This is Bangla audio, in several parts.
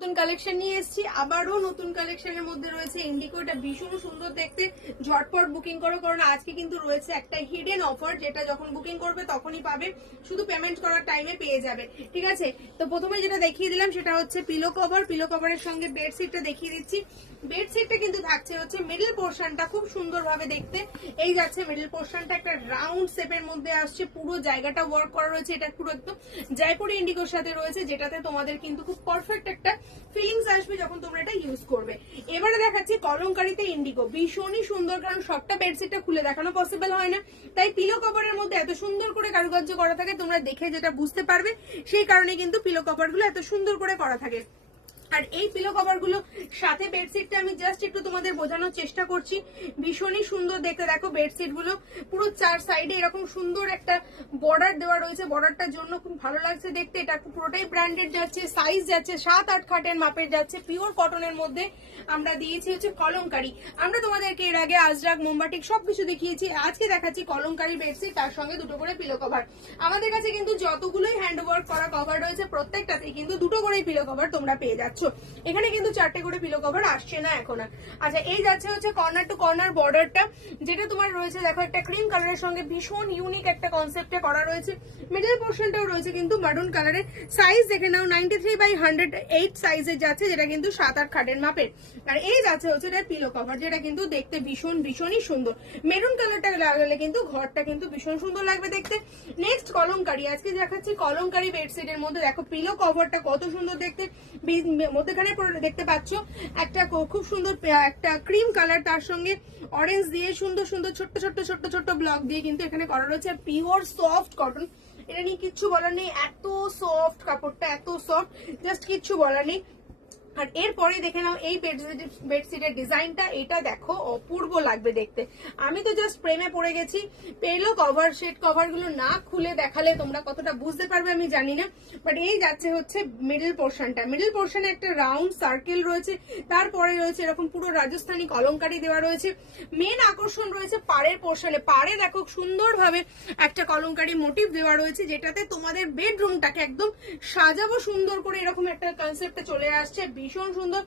নতুন কালেকশন নিয়ে এসেছি, আবারও নতুন কালেকশনের মধ্যে রয়েছে ইন্ডিগো। এটা ভীষণ সুন্দর দেখতে, ঝটপট বুকিং করো, কারণ আজকে কিন্তু রয়েছে একটা হিডেন অফার, যেটা যখন বুকিং করবে তখনই পাবে, শুধু পেমেন্ট করার টাইমে পেয়ে যাবে। ঠিক আছে, তো প্রথমে যেটা দেখিয়ে দিলাম সেটা হচ্ছে পিলো কভার। পিলো কভারের সঙ্গে বেডশিটটা দেখিয়ে দিচ্ছি। বেডশিটটা কিন্তু থাকছে হচ্ছে মিডল পোর্শনটা খুব সুন্দর ভাবে দেখতে, এই যাচ্ছে মিডল পোর্শনটা একটা রাউন্ড শেপের মধ্যে আসছে, পুরো জায়গাটা ওয়ার্ক করা রয়েছে। এটা পুরো একদম জয়পুরি ইন্ডিগোর সাথে রয়েছে, যেটাতে তোমাদের কিন্তু খুব পারফেক্ট একটা ফিলিংস আসবে যখন তোমরা এটা ইউজ করবে। এবারে দেখাচ্ছি কলমকারীতে ইন্ডিগো, ভীষণই সুন্দর, কারণ সবটা বেডশিটটা খুলে দেখানো পসিবল হয় না, তাই পিলো কভারের মধ্যে এত সুন্দর করে কারুকার্য করা থাকে, তোমরা দেখে যেটা বুঝতে পারবে, সেই কারণে কিন্তু পিলো কভার গুলো এত সুন্দর করে করা থাকে। আর এই পিলো কভার গুলো সাথে বেডশিটটা আমি জাস্ট একটু তোমাদের বোঝানোর চেষ্টা করছি, ভীষণই সুন্দর দেখতে। দেখো বেডশিট গুলো পুরো চার সাইডে এরকম সুন্দর একটা বর্ডার দেওয়া রয়েছে, বর্ডারটার জন্য খুব ভালো লাগছে দেখতে। এটা পুরোটাই ব্র্যান্ডেড যাচ্ছে, সাইজ যাচ্ছে 7-8 খাটের মাপের যাচ্ছে, পিওর কটনের মধ্যে আমরা দিয়েছি হচ্ছে কলমকারী। আমরা তোমাদেরকে এর আগে আজরাক, মোমবাটিক সবকিছু দেখিয়েছি, আজকে দেখাচ্ছি কলমকারী বেডশিট, তার সঙ্গে দুটো করে পিলো কভার। আমাদের কাছে কিন্তু যতগুলোই হ্যান্ড ওয়ার্ক করা কভার রয়েছে প্রত্যেকটাতেই কিন্তু দুটো করেই পিলো কভার তোমরা পেয়ে যাচ্ছ। এখানে কিন্তু 4টে করে পিলো কভার আসছে না এখন। আচ্ছা, এই যাচ্ছে হচ্ছে কর্নার টু কর্নার বর্ডারটা, যেটা তোমার রয়েছে দেখো একটা ক্রিম কালারের সঙ্গে ভীষণ ইউনিক একটা কনসেপ্টে করা রয়েছে। মিডল পোর্শনটাও রয়েছে কিন্তু মারুন কালারের, সাইজ দেখে নাও 93/108 সাইজের যাচ্ছে, যেটা কিন্তু 7-8 খাটের মাপের। আর এই যাচ্ছে হচ্ছে এটা পিলো কভার, যেটা কিন্তু দেখতে ভীষণই সুন্দর। মেরুন কালারটা লাগালে কিন্তু ঘরটা কিন্তু ভীষণ সুন্দর লাগবে দেখতে। নেক্সট কলমকারী, আজকে দেখাচ্ছি কলমকারী বেডশিটের মধ্যে। দেখো পিলো কভারটা কত সুন্দর দেখতে, মধ্যখানে দেখতে পাচ্ছ একটা খুব সুন্দর একটা ক্রিম কালার, তার সঙ্গে অরেঞ্জ দিয়ে সুন্দর সুন্দর ছোট্ট ছোট্ট ব্লক দিয়ে কিন্তু এখানে করা রয়েছে। পিওর সফট কটন, এটা নিয়ে কিচ্ছু বলার নেই, এত সফট কাপড়টা, এত সফট, জাস্ট কিচ্ছু বলার নেই। আর এরপরে দেখে নাও এই বেডশিটের ডিজাইনটা, এটা দেখো অপূর্ব লাগবে দেখতে। আমি তো জাস্ট প্রেমে পড়ে গেছি। পেলো কভার, শেড কভার গুলো না খুলে দেখালে তোমরা কতটা বুঝতে পারবে আমি জানি না, বাট এই যাচ্ছে হচ্ছে মিডল পোর্শনটা। মিডল পোর্শনে একটা রাউন্ড সার্কেল রয়েছে, তারপরে রয়েছে এরকম পুরো রাজস্থানী কলমকারী দেওয়া রয়েছে। মেন আকর্ষণ রয়েছে পাড়ের পোর্শনে, পাড়ে দেখো সুন্দরভাবে একটা কলমকারী মোটিভ দেওয়া রয়েছে, যেটাতে তোমাদের বেডরুমটাকে একদম সাজাবো সুন্দর করে, এরকম একটা কনসেপ্টে চলে আসছে, ভীষণ সুন্দর।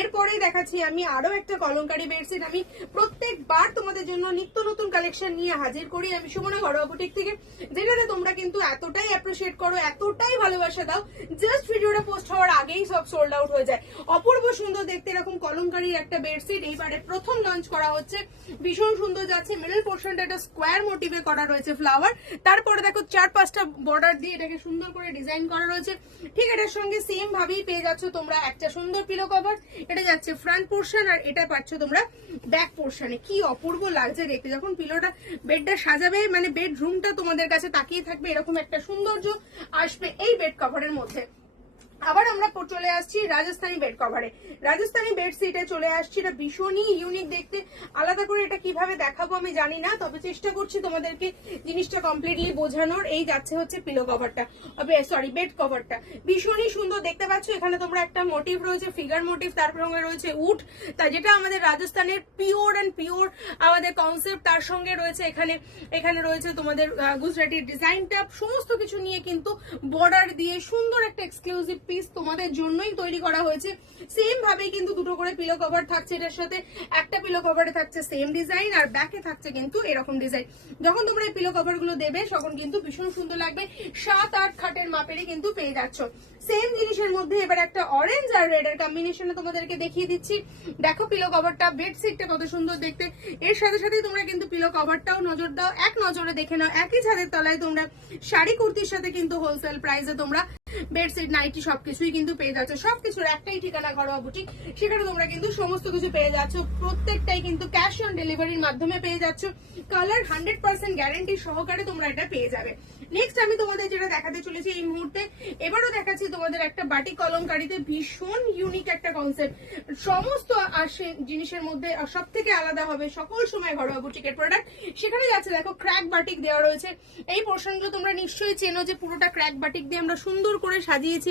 এরপরেই দেখাচ্ছি আমি আরো একটা কলমকারী বেডশিট। আমি প্রত্যেকবার তোমাদের জন্য নিত্য নতুন কালেকশন নিয়ে হাজির করি আমি সুমনা ঘরোয়া বুটিক থেকে, যেটাতে তোমরা কিন্তু এতটাই অ্যাপ্রিশিয়েট করো, এতটাই ভালোবাসা দাও, জাস্ট ভিডিওটা পোস্ট হওয়ার আগেই সব সোল্ড আউট হয়ে যায়। অপূর্ব সুন্দর দেখতে এরকম কলমকারীর একটা বেডশিট এইবারে প্রথম লঞ্চ করা হচ্ছে, ভীষণ সুন্দর যাচ্ছে। মিডল পোর্শনটা একটা স্কোয়ার মোটিভে করা রয়েছে ফ্লাওয়ার, তারপরে দেখো 4-5টা বর্ডার দিয়ে এটাকে সুন্দর করে ডিজাইন করা রয়েছে। ঠিক এটার সঙ্গে সেম ভাবেই পেয়ে যাচ্ছ তোমরা একটা সুন্দর পিলো কভার, এটা যাচ্ছে ফ্রন্ট পোর্শন, আর এটা পাচ্ছ তোমরা ব্যাক পোর্শনে। কি অপূর্ব লাগছে দেখতে, যখন পিলোটা বেডটা সাজাবে, মানে বেডরুমটা তোমাদের কাছে তাকিয়ে থাকবে, এরকম একটা সৌন্দর্য আসবে এই বেড কভারের মধ্যে। আবার আমরা চলে আসছি রাজস্থানী বেড কভারে, রাজস্থানী বেডশিটে চলে আসছি। এটা ভীষণই ইউনিক দেখতে, আলাদা করে এটা কিভাবে দেখাবো আমি জানি না, তবে চেষ্টা করছি তোমাদেরকে জিনিসটা কমপ্লিটলি বোঝানোর। এই যাচ্ছে হচ্ছে পিলো কভারটা, সরি বেড কভারটা, ভীষণই সুন্দর দেখতে পাচ্ছ। এখানে তোমরা একটা মোটিভ রয়েছে, ফিগার মোটিভ, তারপর রয়েছে উড, তা যেটা আমাদের রাজস্থানের পিওর অ্যান্ড পিওর আমাদের কনসেপ্ট। তার সঙ্গে রয়েছে এখানে রয়েছে তোমাদের গুজরাটির ডিজাইনটা, সমস্ত কিছু নিয়ে কিন্তু বর্ডার দিয়ে সুন্দর একটা এক্সক্লুসিভ পিস তোমাদের জন্যই তৈরি করা হয়েছে। সেম ভাবে কিন্তু দুটো করে পিলো কভার থাকছে, এটার সাথে একটা পিলো কভারে থাকছে সেম ডিজাইন, আর ব্যাকে থাকছে কিন্তু এরকম ডিজাইন। যখন তোমরা এই পিলো কভার গুলো দেবে তখন কিন্তু ভীষণ সুন্দর লাগবে, 7-8 খাটের মাপেরই কিন্তু পেয়ে যাচ্ছ। সেম জিনিসের মধ্যে এবার একটা অরেঞ্জ আর রেড এর কম্বিনেশনে তোমাদেরকে দেখিয়ে দিচ্ছি। দেখো পিলো কভারটা, বেডশিটটা কত সুন্দর দেখতে। এর সাথে সাথে তোমরা কিন্তু পিলো কভারটাও নজর দাও, এক নজরে দেখে নাও। একই ছাদের তলায় তোমরা শাড়ি কুর্তির সাথে কিন্তু হোলসেল প্রাইসে তোমরা বেডশিট, নাইটি সবকিছুই কিন্তু পেয়ে যাচ্ছ। সবকিছুর একটাই ঠিকানা ঘরোয়া বুটিক, সেখানে তোমরা কিন্তু সমস্ত কিছু পেয়ে যাচ্ছ। প্রত্যেকটাই কিন্তু ক্যাশ অন ডেলিভারির মাধ্যমে পেয়ে যাচ্ছ। কালার 100% গ্যারান্টি সহকারে তোমরা এটা পেয়ে যাবে। নেক্সট আমি তোমাদের যেটা দেখাতে চলেছি এই মুহূর্তে, এবারও দেখাচ্ছি তোমাদের একটা বাটিক কলমকারীতে, ভীষণ ইউনিক একটা কনসেপ্ট। সমস্ত জিনিসের মধ্যে সব থেকে আলাদা হবে সকল সময় ঘরোয়া বুটিকের প্রোডাক্ট। সেখানে যাচ্ছে দেখো ক্র্যাক বাটিক দেওয়া রয়েছে। এই পোর্শনগুলো তোমরা নিশ্চয়ই চেনো যে পুরোটা ক্র্যাক বাটিক দিয়ে আমরা সুন্দর করে সাজিয়েছি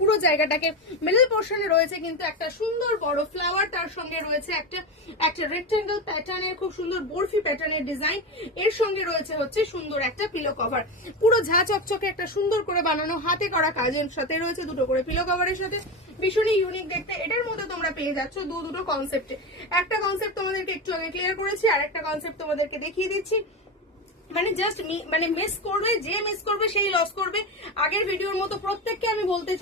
পুরো জায়গাটাকে। মিডল পোর্শনে রয়েছে কিন্তু একটা সুন্দর বড় ফ্লাওয়ার, তার সঙ্গে রয়েছে একটা রেক্টেঙ্গেল প্যাটার্নের খুব সুন্দর বরফি প্যাটার্নের ডিজাইন, এর সঙ্গে রয়েছে হচ্ছে সুন্দর একটা পিলো কভার। পুরো ঝা চকচকে একটা সুন্দর করে বানানো হাতে করা কাজের সাথে রয়েছে দুটো করে পিলো কভারের সাথে, ভীষণই ইউনিক দেখতে। এটার মধ্যে তোমরা পেয়ে যাচ্ছ দুটো কনসেপ্টে। একটা কনসেপ্ট তোমাদেরকে একটু আগে ক্লিয়ার করেছি, আর একটা কনসেপ্ট তোমাদেরকে দেখিয়ে দিচ্ছি। মানে জাস্ট মানে মিস করবে, যে মিস করবে সেই লস করবে। আগের ভিডিওর মতো প্রত্যেককে আমি বলতে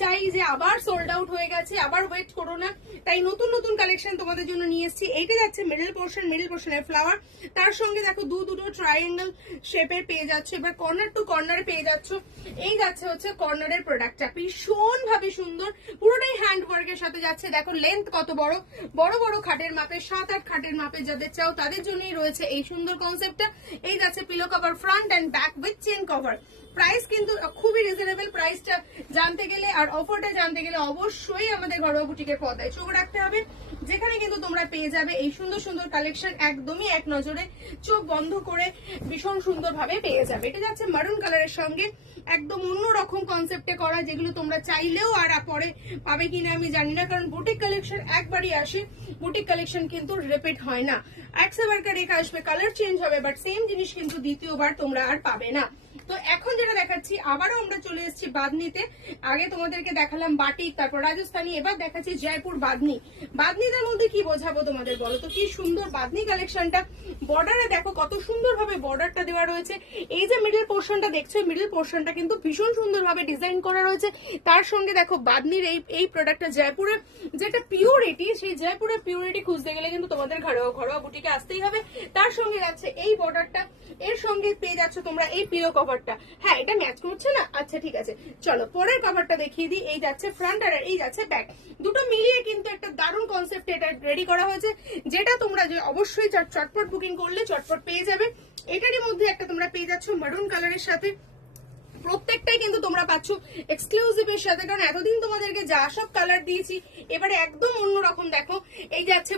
চাই যে আবার সোল্ড আউট হয়ে গেছে, আবার ওয়েট করো না। তাই নতুন নতুন কালেকশন তোমাদের জন্য নিয়ে এসেছি। এইটা যাচ্ছে মিডল পোর্শনের ফ্লাওয়ার, তার সঙ্গে দেখো দুটো ট্রায়াঙ্গেল শেপের পেয়ে যাচ্ছে। এবার কর্নার টু কর্নারে পেয়ে যাচ্ছ। এই যাচ্ছে হচ্ছে কর্নারের প্রোডাক্টটা, ভীষণ ভাবে সুন্দর, পুরোটাই হ্যান্ড ওয়ার্কের সাথে যাচ্ছে। দেখো লেন্থ কত বড় বড় বড় খাটের মাপে, 7-8 খাটের মাপে যাদের চাও তাদের জন্যই রয়েছে এই সুন্দর কনসেপ্টটা। এই যাচ্ছে pillow cover front end back with chain cover. Price কিন্তু খুবই রিজনেবল। প্রাইসটা জানতে গেলে আর অফারটা জানতে গেলে অবশ্যই আমাদের ঘরোয়া বুটিকের পর্দায় চোখ রাখতে হবে, যেখানে কিন্তু তোমরা পেয়ে যাবে এই সুন্দর সুন্দর কালেকশন একদমই এক নজরে চোখ বন্ধ করে ভীষণ সুন্দর ভাবে পেয়ে যাবে। এটা যাচ্ছে মারুন কালারের সঙ্গে, একদম অন্যরকম কনসেপ্টে করা, যেগুলো তোমরা চাইলেও আর পরে পাবে কিনা আমি জানি না, কারণ বুটিক কালেকশন একবারই আসে, বুটিক কালেকশন কিন্তু রিপিট হয় না। একবার রেখে আসবে, কালার চেঞ্জ হবে, বাট সেম জিনিস কিন্তু দ্বিতীয়বার তোমরা আর পাবে না। তো এখন যেটা দেখাচ্ছি, আবারও আমরা চলে এসেছি বাদনিতে। আগে তোমাদেরকে দেখালাম বাটিক, তারপর রাজস্থানী, এবার দেখাচ্ছি জয়পুর বাদনি। বাদনিদের মধ্যে কি বোঝাবো তোমাদের বলো তো? কি সুন্দর বাদনি কালেকশনটা। বর্ডারে দেখো কত সুন্দর ভাবে বর্ডারটা দেওয়া রয়েছে। এই যে মিডল পোর্শনটা দেখছো, মিডল পোর্শনটা কিন্তু ভীষণ সুন্দর ভাবে ডিজাইন করা রয়েছে। তার সঙ্গে দেখো বাদনির এই প্রোডাক্টটা জয়পুরের যেটা পিওরিটি, সেই জয়পুরের পিওরিটি খুঁজতে গেলে কিন্তু তোমাদের ঘরোয়া বুটিকে আসতেই হবে। তার সঙ্গে যাচ্ছে এই বর্ডারটা, এর সঙ্গে পেয়ে যাচ্ছ তোমরা এই পিলো কভারটা। হ্যাঁ, এটা ম্যাচ করছে না? আচ্ছা ঠিক আছে, চলো পরের কভারটা দেখিয়ে দিই। এই যাচ্ছে ফ্রন্ট আর এই যাচ্ছে ব্যাক, দুটো মিলিয়ে কিন্তু একটা দারুণ কনসেপ্ট এটা রেডি করা হয়েছে, যেটা তোমরা যে অবশ্যই চটপট বুকিং করলে চটপট পেয়ে যাবে। এটারই মধ্যে একটা তোমরা পেয়ে যাচ্ছ মারুন কালারের সাথে। প্রত্যেকটাই কিন্তু তোমরা পাচ্ছ এক্সক্লুসিভের সাথে, কারণ এতদিন তোমাদেরকে যা সব কালার দিয়েছি এবারে একদম অন্যরকম। দেখো এই যাচ্ছে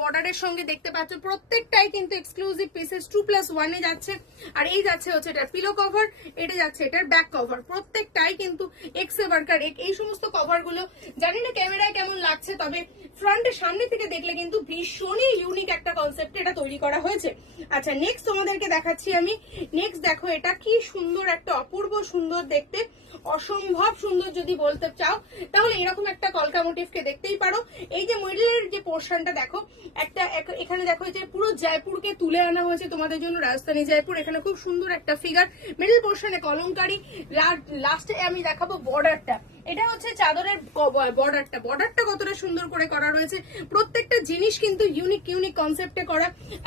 বর্ডারের সঙ্গে দেখতে পাচ্ছ প্রত্যেকটাই কিন্তু এক্সক্লুসিভ পিসেস 2+1 এ যাচ্ছে। আর এই যাচ্ছে হচ্ছে এটার পিলো কভার, এটা যাচ্ছে এটার ব্যাক কভার, প্রত্যেকটাই কিন্তু এক্সে বার্কার এই সমস্ত কভার গুলো জানি না ক্যামেরায় কেমন লাগছে, তবে ফ্রন্টের সামনে থেকে দেখলে কিন্তু ভীষণই ইউনিক একটা কনসেপ্ট এটা তৈরি করা হয়েছে। আচ্ছা নেক্সট তোমাদেরকে দেখাচ্ছি আমি। নেক্সট দেখো এটা কি সুন্দর, একটা অপূর্ব সুন্দর দেখতে, অসম্ভব সুন্দর যদি বলতে চাও তাহলে এরকম একটা কলকা মোটিভকে দেখতেই পারো। এই যে মিডলের যে পোর্শনটা দেখো, একটা এখানে দেখো যে পুরো জয়পুরকে তুলে আনা হয়েছে তোমাদের জন্য, রাজস্থানী জয়পুর। এখানে খুব সুন্দর একটা ফিগার, মিডল পোর্শনে কলমকারি, লাস্টে আমি দেখাবো বর্ডারটা। এটা হচ্ছে চাদরের বর্ডারটা কতটা সুন্দর করে করা রয়েছে। প্রত্যেকটা জিনিস কিন্তু ইউনিক কনসেপ্টে করা,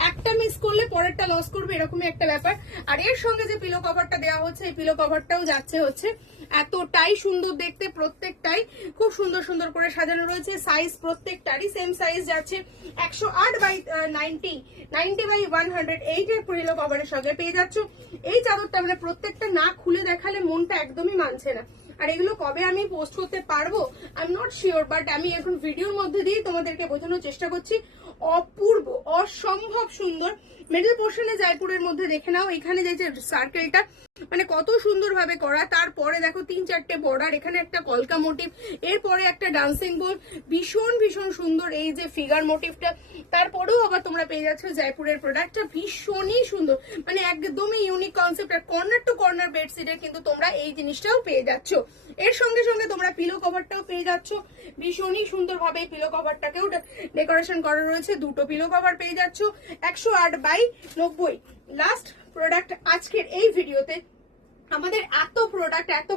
একটা মিস করলে পরেরটা লস করবে, এরকমই একটা ব্যাপার। আর এর সঙ্গে যে পিলো কভারটা দেওয়া হচ্ছে, এই পিলো কভারটাও যাচ্ছে হচ্ছে এতটাই সুন্দর দেখতে, প্রত্যেকটাই খুব সুন্দর সুন্দর করে সাজানো রয়েছে। সাইজ প্রত্যেকটারই সেম সাইজ যাচ্ছে, 108/90 এর পিলো কভারের সঙ্গে পেয়ে যাচ্ছ। এই চাদরটা মানে প্রত্যেকটা না খুলে দেখালে মনটা একদমই মানছে না। আর এগুলো কবে আমি পোস্ট করতে পারবো I am not sure, but আমি এখন ভিডিওর মধ্যে দিয়ে তোমাদেরকে বোঝানোর চেষ্টা করছি। অপূর্ব, অসম্ভব সুন্দর। মিডল পোর্শনে জয়পুরের মধ্যে দেখে নাও, এখানে যে সার্কেলটা মানে কত সুন্দর ভাবে করা। তারপরে দেখো 3-4টে বর্ডার, এখানে একটা কলকা মোটিভ, এরপরে একটা ডান্সিং বল, ভীষণ সুন্দর এই যে ফিগার মোটিভটা। তারপরেও আবার তোমরা পেয়ে যাচ্ছ জয়পুরের প্রোডাক্টটা, ভীষণই সুন্দর, মানে একদমই ইউনিক কনসেপ্ট। আর কর্নার টু কর্নার বেডশিটের কিন্তু তোমরা এই জিনিসটাও পেয়ে যাচ্ছ। এর সঙ্গে সঙ্গে তোমরা পিলো কভারটাও পেয়ে যাচ্ছ, ভীষণই সুন্দর ভাবে পিলো কভারটাকেও ডেকোরেশন করা রয়েছে। দুটো পিলো কভার পেয়ে যাচ্ছ 108/90। লাস্ট প্রোডাক্ট আজকের এই ভিডিওতে। আমাদের এত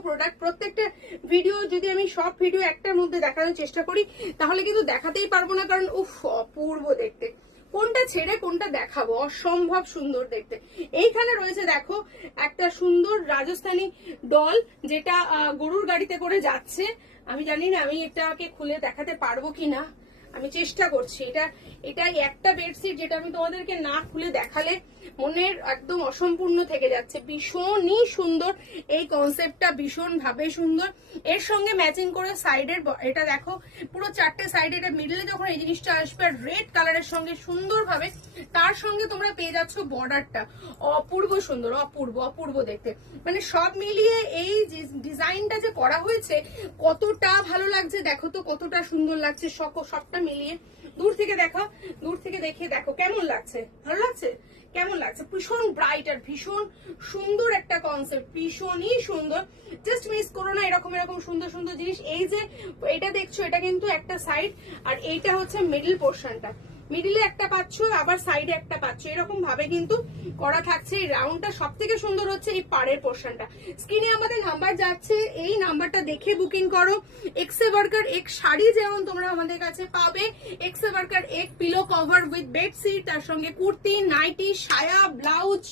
প্রোডাক্ট, প্রত্যেকটা ভিডিও যদি আমি সব ভিডিও একটার মধ্যে দেখানোর চেষ্টা করি তাহলে কিন্তু দেখাতেই পারবো না, কারণ উফ অপূর্ব দেখতে, কোনটা ছেড়ে কোনটা দেখাবো, অসম্ভব সুন্দর দেখতে। এইখানে রয়েছে দেখো একটা সুন্দর রাজস্থানী ডল, যেটা গরুর গাড়িতে করে যাচ্ছে। আমি জানি না আমি এটাকে খুলে দেখাতে পারবো কিনা, আমি চেষ্টা করছি। এটাই একটা বেডশিট যেটা আমি তোমাদেরকে না খুলে দেখালে মনের একদম অসম্পূর্ণ থেকে যাচ্ছে। ভীষণই সুন্দর এই কনসেপ্টটা, ভীষণ ভাবে সুন্দর। এর সঙ্গে ম্যাচিং করে সাইডের এটা দেখো পুরো 4টে সাইড, এটা মিডলে যখন এই জিনিসটা আসবে রেড কালারের সঙ্গে সুন্দর ভাবে, তার সঙ্গে তোমরা পেয়ে যাচ্ছ বর্ডারটা, অপূর্ব সুন্দর, অপূর্ব দেখতে। মানে সব মিলিয়ে এই ডিজাইনটা যে করা হয়েছে কতটা ভালো লাগছে দেখো তো, কতটা সুন্দর লাগছে সবটা মিলিয়ে। দূর থেকে দেখো, দূর থেকে দেখে দেখো কেমন লাগছে, ভালো লাগছে। কেমন লাগছে? ভীষণ ব্রাইট আর ভীষণ সুন্দর একটা কনসেপ্ট, ভীষণই সুন্দর। জাস্ট মিস করো না এরকম এরকম সুন্দর সুন্দর জিনিস। এই যে এটা দেখছো, এটা কিন্তু একটা সাইড, আর এইটা হচ্ছে মিডল পোর্শনটা। মিডিলে একটা পাচ্ছ, আবার সাইডে একটা পাচ্ছ, এরকম ভাবে কিন্তু করা থাকছে। এই রাউন্ডটা সব থেকে সুন্দর হচ্ছে এই পাড়ের পোর্শনটা। স্ক্রিনে আমাদের নাম্বার যাচ্ছে, এই নাম্বারটা দেখে বুকিং করো। এক্সে ওয়ার্কার এক শাড়ি যেমন তোমরা আমাদের কাছে পাবে, এক্সে ওয়ার্কার এক পিলো কভার উইথ বেডশিট, তার সঙ্গে কুর্তি, নাইটি, সায়া, ব্লাউজ,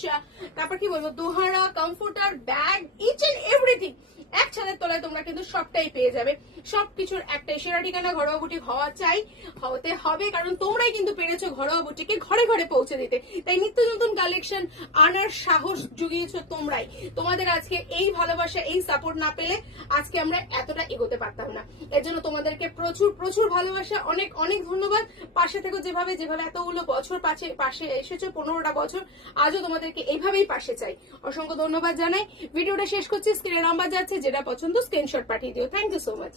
তারপর কি বলবো, দোহারা, comforter, bag, each and everything এক ছাদের তলায় তোমরা কিন্তু সবটাই পেয়ে যাবে। সবকিছুর একটাই সেরা ঠিকানা, ঘরোয়া বুটিক হওয়া চাই, হতে হবে, কারণ তোমরাই কিন্তু পেরেছো ঘরোয়া বুটিকে ঘরে ঘরে পৌঁছে দিতে। তাই নিত্য নতুন কালেকশন আনার সাহস জুগিয়েছো তোমরাই। তোমাদের আজকে এই ভালোবাসা, এই সাপোর্ট না পেলে আজকে আমরা এতটা এগোতে পারতাম না। এর জন্য তোমাদেরকে প্রচুর প্রচুর ভালোবাসা, অনেক অনেক ধন্যবাদ। পাশে থেকো যেভাবে যেভাবে এতগুলো বছর পাশে এসেছো, 15টা বছর, আজও তোমাদেরকে এইভাবেই পাশে চাই। অসংখ্য ধন্যবাদ জানাই। ভিডিওটা শেষ করছি, স্ক্রিনে নাম্বার যাচ্ছে, যেটা পছন্দ স্ক্রিনশট পাঠিয়ে দিও। Thank you so much.